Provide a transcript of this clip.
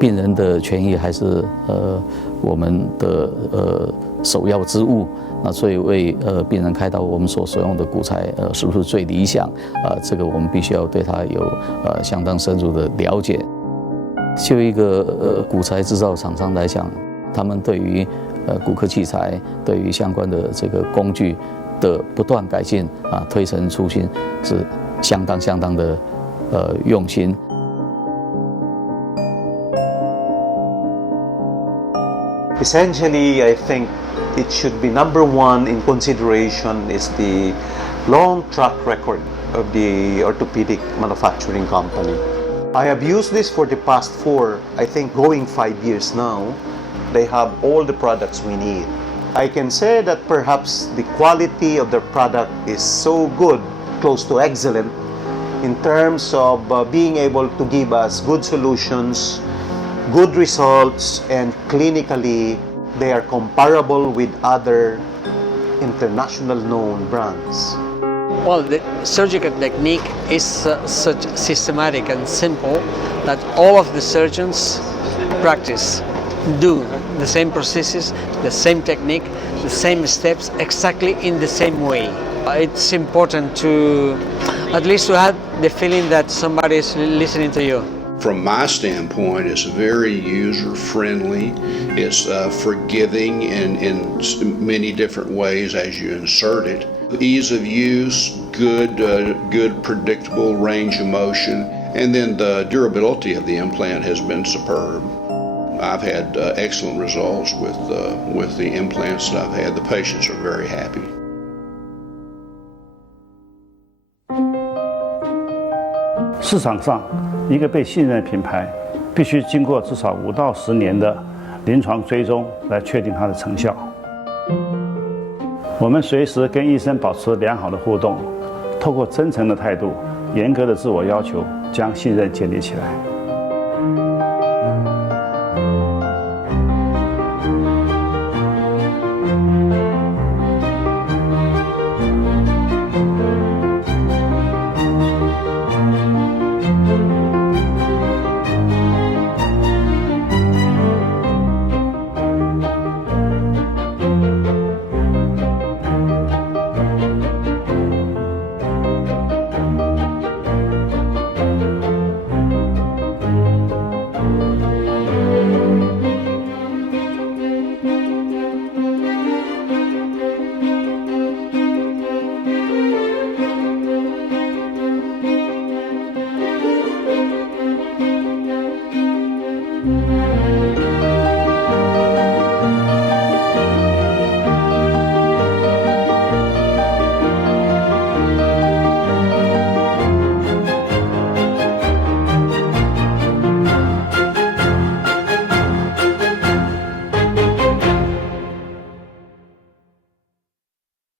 病人的权益还是我们的首要之务。那所以为病人开刀，我们所使用的骨材是不是最理想？这个我们必须要对它有相当深入的了解。就一个骨材制造厂商来讲，他们对于骨科器材，对于相关的这个工具的不断改进推陈出新，是相当的用心。Essentially, I think it should be number one in consideration is the long track record of the orthopedic manufacturing company. I have used this for the past 5 years now. They have all the products we need. I can say that perhaps the quality of their product is so good, close to excellent, in terms of being able to give us good solutions, good results, and clinically they are comparable with other international known brands. Well, the surgical technique is such systematic and simple that all of the surgeons practice, do the same processes, the same technique, the same steps, exactly in the same way. It's important to at least to have the feeling that somebody is listening to you. From my standpoint, it's very user-friendly. It's forgiving in many different ways as you insert it. Ease of use, good predictable range of motion, and then the durability of the implant has been superb. I've had excellent results with the implants that I've had. The patients are very happy. 市场上，一个被信任的品牌，必须经过至少5到10年的临床追踪来确定它的成效。我们随时跟医生保持良好的互动，透过真诚的态度、严格的自我要求，将信任建立起来。